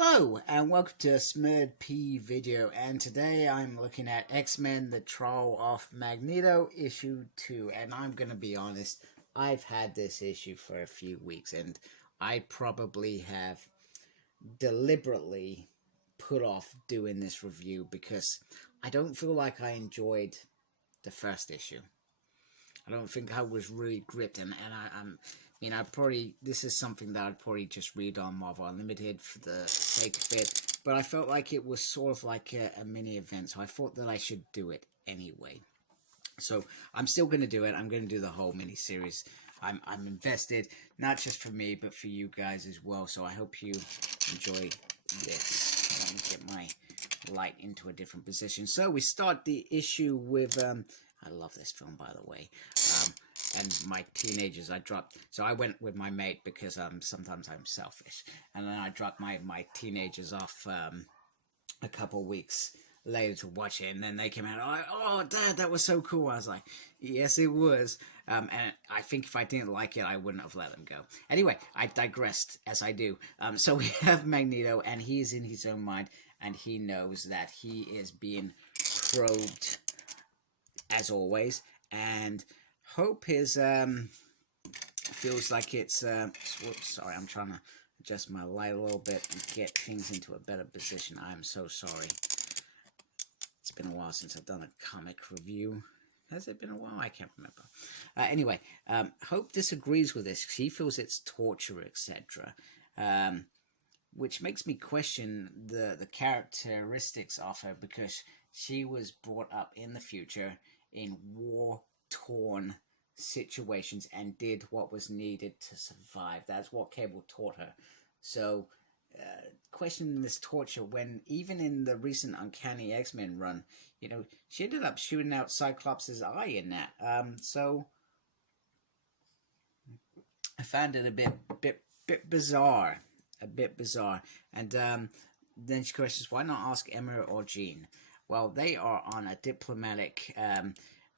Hello and welcome to a Smurd P video, and today I'm looking at X-Men The Trial of Magneto issue 2, and I'm gonna be honest, I've had this issue for a few weeks and I probably have deliberately put off doing this review because I don't feel like I enjoyed the first issue. I don't think I was really gripped, and I probably, this is something that I'd probably just read on Marvel Unlimited for the sake of it, but I felt like it was sort of like a mini event, so I thought that I should do it anyway. So I'm still going to do it. I'm going to do the whole mini series. I'm invested, not just for me, but for you guys as well, so I hope you enjoy this. Let me get my light into a different position. So we start the issue with, I love this film, by the way, and my teenagers, so I went with my mate because sometimes I'm selfish, and then I dropped my teenagers off a couple weeks later to watch it, and then they came out, oh Dad, that was so cool. I was like, yes it was, and I think if I didn't like it I wouldn't have let them go. Anyway, I digressed, as I do. So we have Magneto, and he's in his own mind, and he knows that he is being probed as always, and Hope is feels like it's whoops, sorry, I'm trying to adjust my light a little bit and get things into a better position. I'm so sorry. It's been a while since I've done a comic review. Has it been a while? I can't remember. Anyway, Hope disagrees with this. She feels it's torture, etc. Which makes me question the characteristics of her, because she was brought up in the future in war-torn situations and did what was needed to survive. That's what Cable taught her. So, questioning this torture when, even in the recent Uncanny X-Men run, you know, she ended up shooting out Cyclops' eye in that. So I found it a bit bizarre. A bit bizarre. And then she questions, why not ask Emma or Jean? Well, they are on a diplomatic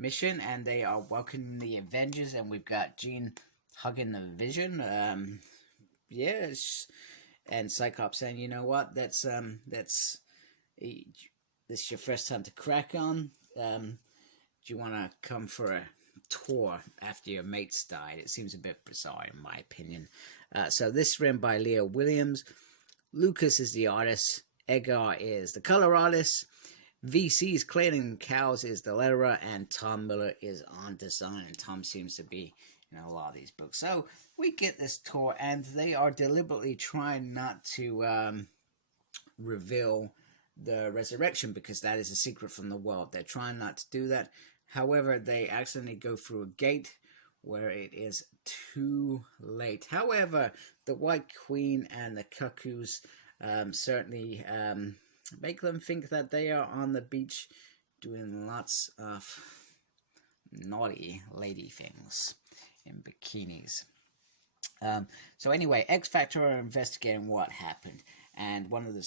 mission, and they are welcoming the Avengers, and we've got Jean hugging the Vision. Yes, and Cyclops saying, you know what, this is your first time to crack on. Do you want to come for a tour after your mates died? It seems a bit bizarre in my opinion. So this is written by Leo Williams. Lucas is the artist. Edgar is the color artist. VC's Clayton Cowles is the letterer, and Tom Miller is on design. And Tom seems to be in a lot of these books. So we get this tour, and they are deliberately trying not to reveal the resurrection, because that is a secret from the world. They're trying not to do that. However, they accidentally go through a gate where it is too late. However, the White Queen and the Cuckoos certainly make them think that they are on the beach doing lots of naughty lady things in bikinis. So anyway, X Factor are investigating what happened, and one of the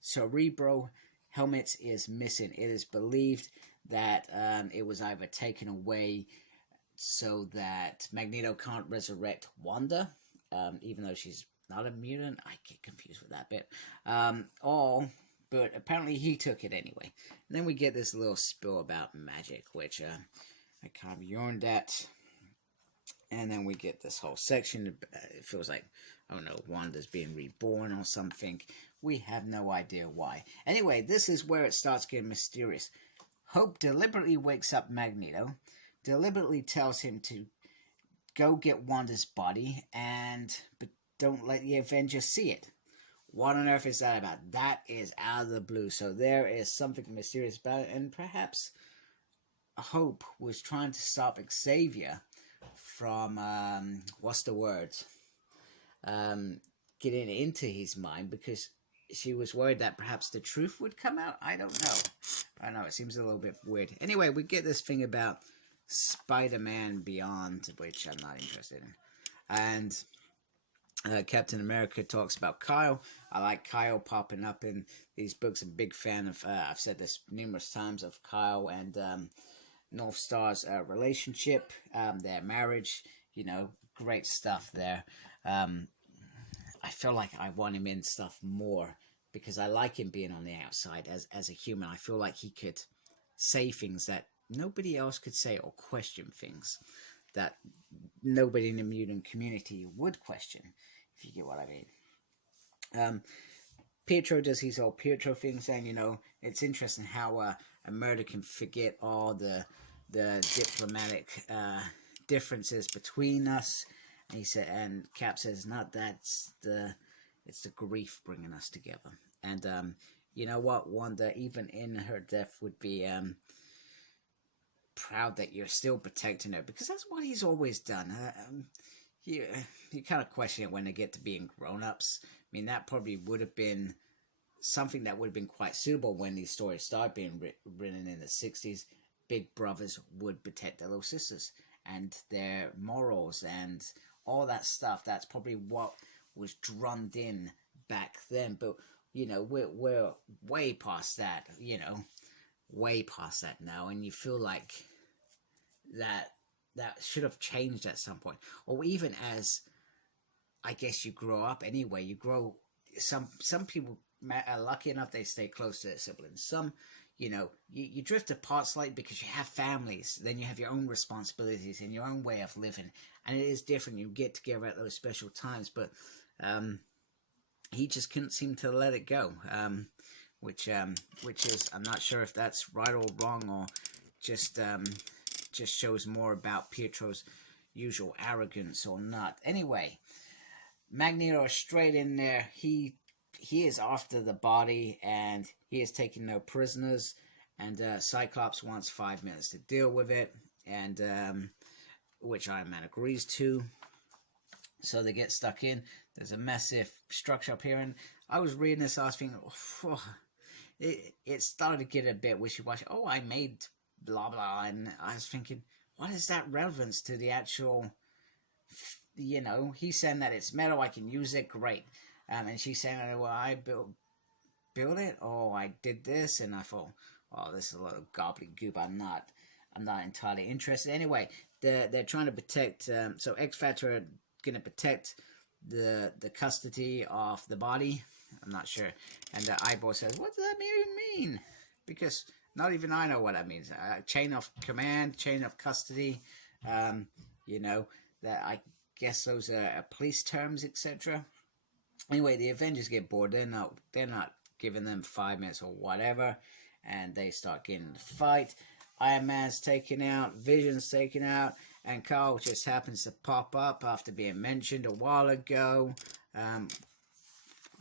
Cerebro helmets is missing. It is believed that it was either taken away so that Magneto can't resurrect Wanda, even though she's not a mutant. I get confused with that bit. But apparently he took it anyway. And then we get this little spill about magic, which I kind of yawned at. And then we get this whole section. It feels like, I don't know, Wanda's being reborn or something. We have no idea why. Anyway, this is where it starts getting mysterious. Hope deliberately wakes up Magneto, deliberately tells him to go get Wanda's body, but don't let the Avengers see it. What on earth is that about? That is out of the blue. So there is something mysterious about it, and perhaps Hope was trying to stop Xavier from, what's the word? Getting into his mind, because she was worried that perhaps the truth would come out. I don't know. It seems a little bit weird. Anyway, we get this thing about Spider-Man Beyond, which I'm not interested in. And Captain America talks about Kyle. I like Kyle popping up in these books. I'm a big fan of, I've said this numerous times, of Kyle and North Star's relationship, their marriage. You know, great stuff there. I feel like I want him in stuff more because I like him being on the outside as a human. I feel like he could say things that nobody else could say, or question things that nobody in the mutant community would question, if you get what I mean. Pietro does his old Pietro thing, saying, it's interesting how a murder can forget all the diplomatic differences between us. And he said, and Cap says, not that's it's the grief bringing us together. And you know what, Wanda, even in her death, would be proud that you're still protecting her, because that's what he's always done. You kind of question it when they get to being grown-ups. I mean, that probably would have been something that would have been quite suitable when these stories started being written in the 60s. Big brothers would protect their little sisters and their morals and all that stuff. That's probably what was drummed in back then. But, we're way past that, way past that now. And you feel like that should have changed at some point. Or even as, I guess, you grow up anyway, some people are lucky enough they stay close to their siblings. Some, you drift apart slightly because you have families. Then you have your own responsibilities and your own way of living, and it is different. You get together at those special times, but he just couldn't seem to let it go, which is, I'm not sure if that's right or wrong, or just shows more about Pietro's usual arrogance or not. Anyway, Magneto is straight in there. He is after the body, and he is taking no prisoners, and Cyclops wants 5 minutes to deal with it, and which Iron Man agrees to. So they get stuck in. There's a massive structure up here, and I was reading this, I was thinking, it started to get a bit wishy-washy. Oh, I made blah blah, and I was thinking, what is that relevance to the actual, he's saying that it's metal, I can use it, great. And she's saying, well, I built it, or I did this, and I thought, oh, this is a lot of gobbledygook. I'm not entirely interested. Anyway, they're trying to protect. So X-Factor are going to protect the custody of the body. I'm not sure. And Eyeball says, what does that even mean? Because not even I know what that means. Chain of command, chain of custody. That I guess those are police terms, etc. Anyway, the Avengers get bored. They're not giving them 5 minutes or whatever, and they start getting the fight. Iron Man's taken out, Vision's taken out, and Carl just happens to pop up after being mentioned a while ago,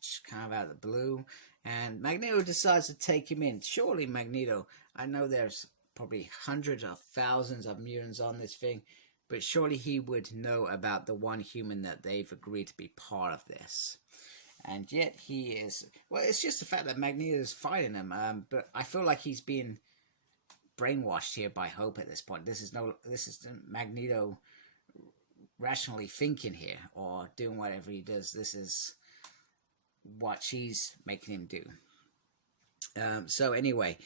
just kind of out of the blue. And Magneto decides to take him in. Surely Magneto, I know there's probably hundreds of thousands of mutants on this thing, but surely he would know about the one human that they've agreed to be part of this. And yet he is... Well, it's just the fact that Magneto is fighting him. But I feel like he's being brainwashed here by Hope at this point. This is Magneto rationally thinking here, or doing whatever he does. This is what she's making him do. So anyway,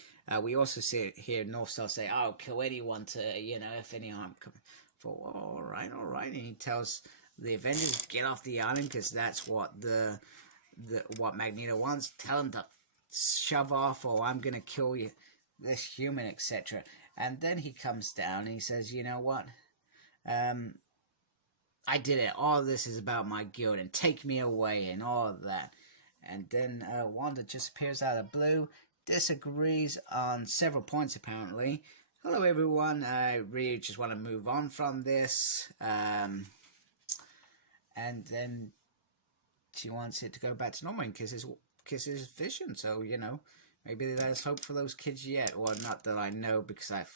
we also see here Northstar say, "I'll kill anyone to, if any harm comes." For all right, and he tells the Avengers, get off the island, because that's what what Magneto wants. Tell him to shove off, or I'm gonna kill you, this human, etc. And then he comes down and he says, you know what? I did it. All this is about my guilt, and take me away, and all of that. And then Wanda just appears out of the blue, disagrees on several points apparently. Hello everyone, I really just want to move on from this. And then she wants it to go back to normal and kiss his Vision. So, maybe there's hope for those kids yet. Well, not that I know, because I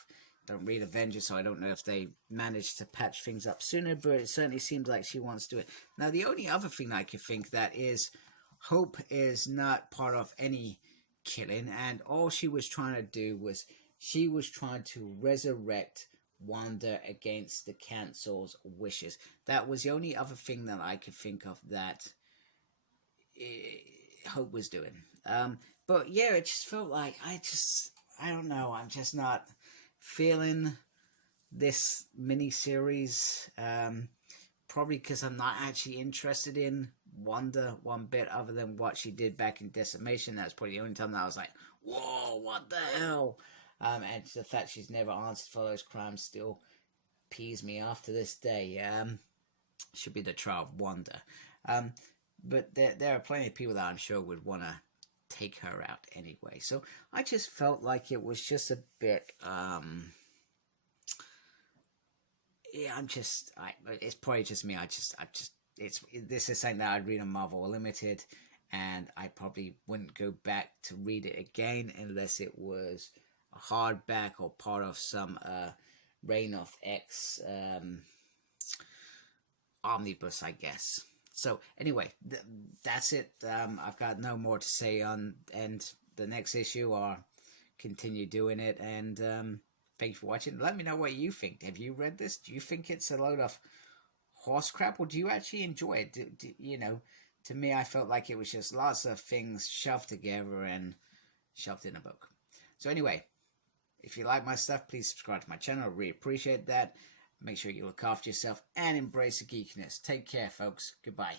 don't read Avengers, so I don't know if they managed to patch things up sooner, but it certainly seems like she wants to do it. Now, the only other thing I could think that is, Hope is not part of any killing, and all she was trying to do was, she was trying to resurrect Wanda against the Council's wishes. That was the only other thing that I could think of that Hope was doing. But yeah, it just felt like, I don't know, I'm just not feeling this mini-series. Probably because I'm not actually interested in Wanda one bit, other than what she did back in Decimation. That's probably the only time that I was like, whoa, what the hell? And the fact she's never answered for those crimes still pees me off to this day. Should be the trial of Wanda. But there are plenty of people that I'm sure would want to take her out anyway. So I just felt like it was just a bit. Yeah, it's probably just me. This is something that I'd read on Marvel Unlimited, and I probably wouldn't go back to read it again unless it was a hardback or part of some Reign of X omnibus, I guess. So anyway, that's it. I've got no more to say on the next issue, or continue doing it. And thank you for watching. Let me know what you think. Have you read this? Do you think it's a load of horse crap, or do you actually enjoy it? You know, to me, I felt like it was just lots of things shoved together and shoved in a book. So anyway, if you like my stuff, please subscribe to my channel. I really appreciate that. Make sure you look after yourself and embrace the geekiness. Take care, folks. Goodbye.